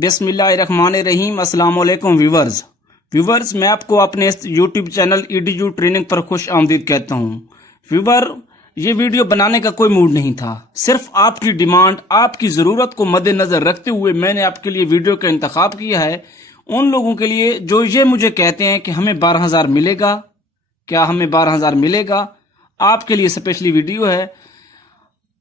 बिस्मिल्लाहिर्रहमानिर्रहीम। अस्सलाम वालेकुम व्यूवर्स, मैं आपको अपने यूट्यूब चैनल EDU ट्रेनिंग पर खुश आमदीद कहता हूँ। ये वीडियो बनाने का कोई मूड नहीं था, सिर्फ आपकी डिमांड, आपकी ज़रूरत को मद्देनज़र रखते हुए मैंने आपके लिए वीडियो का इंतखाब किया है। उन लोगों के लिए जो ये मुझे कहते हैं कि हमें 12,000 मिलेगा, क्या हमें 12,000 मिलेगा, आपके लिए स्पेशली वीडियो है।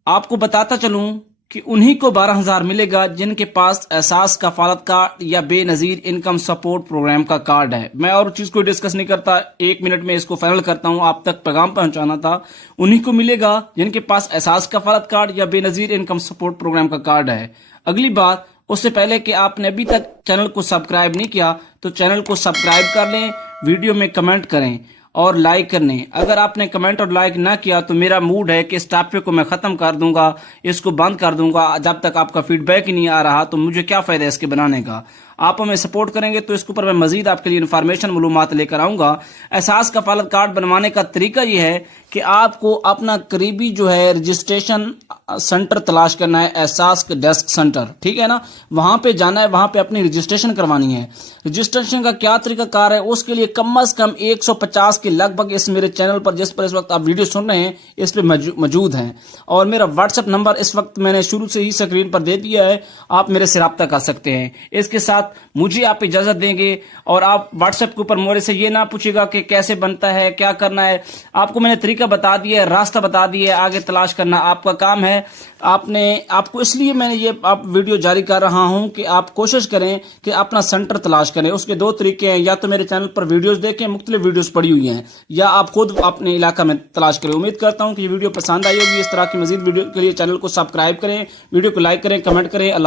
आपको बताता चलूं कि उन्हीं को 12,000 मिलेगा जिनके पास एहसास कफालत कार्ड या बेनज़ीर इनकम सपोर्ट प्रोग्राम का कार्ड है। मैं और चीज़ को डिस्कस नहीं करता, 1 मिनट में इसको फाइनल करता हूं, आप तक पैगाम पहुंचाना था। उन्हीं को मिलेगा जिनके पास एहसास कफालत कार्ड या बेनज़ीर इनकम सपोर्ट प्रोग्राम का कार्ड है। अगली बात, उससे पहले कि आपने अभी तक चैनल को सब्सक्राइब नहीं किया तो चैनल को सब्सक्राइब कर लें, वीडियो में कमेंट करें और लाइक करने। अगर आपने कमेंट और लाइक ना किया तो मेरा मूड है कि इस टॉपिक को मैं ख़त्म कर दूंगा, इसको बंद कर दूंगा। जब तक आपका फीडबैक ही नहीं आ रहा तो मुझे क्या फ़ायदा इसके बनाने का। आप हमें सपोर्ट करेंगे तो इसके ऊपर मैं मजीद आपके लिए इन्फॉर्मेशन मालूमात लेकर आऊँगा। एहसास कफालत कार्ड बनवाने का तरीका ये है कि आपको अपना करीबी जो है रजिस्ट्रेशन सेंटर तलाश करना है, एहसास डेस्क सेंटर, ठीक है ना। वहाँ पे जाना है, वहाँ पे अपनी रजिस्ट्रेशन करवानी है। रजिस्ट्रेशन का क्या तरीका कार है, उसके लिए कम अज़ कम 150 के लगभग इस मेरे चैनल पर, जिस पर इस वक्त आप वीडियो सुन रहे हैं, इस पर मौजूद हैं। और मेरा व्हाट्सएप नंबर इस वक्त मैंने शुरू से ही स्क्रीन पर दे दिया है, आप मेरे से रब्ता कर सकते हैं। इसके साथ मुझे आप इजाजत देंगे और आप व्हाट्सएप के ऊपर मेरे से ये ना पूछेगा कि कैसे बनता है, क्या करना है। आपको मैंने तरीका बता दिया है, रास्ता बता दिया है, आगे तलाश करना आपका काम है। आपको इसलिए मैंने ये आप वीडियो जारी कर रहा हूं कि आप कोशिश करें कि अपना सेंटर तलाश करें। उसके 2 तरीके हैं, या तो मेरे चैनल पर वीडियोस देखें, मुख्तलिफ वीडियोस पड़ी हुई हैं, या आप खुद अपने इलाका में तलाश करें। उम्मीद करता हूं कि ये वीडियो पसंद आई होगी। इस तरह की मजीद वीडियो के लिए चैनल को सब्सक्राइब करें, वीडियो को लाइक करें, कमेंट करें। अल्लाह।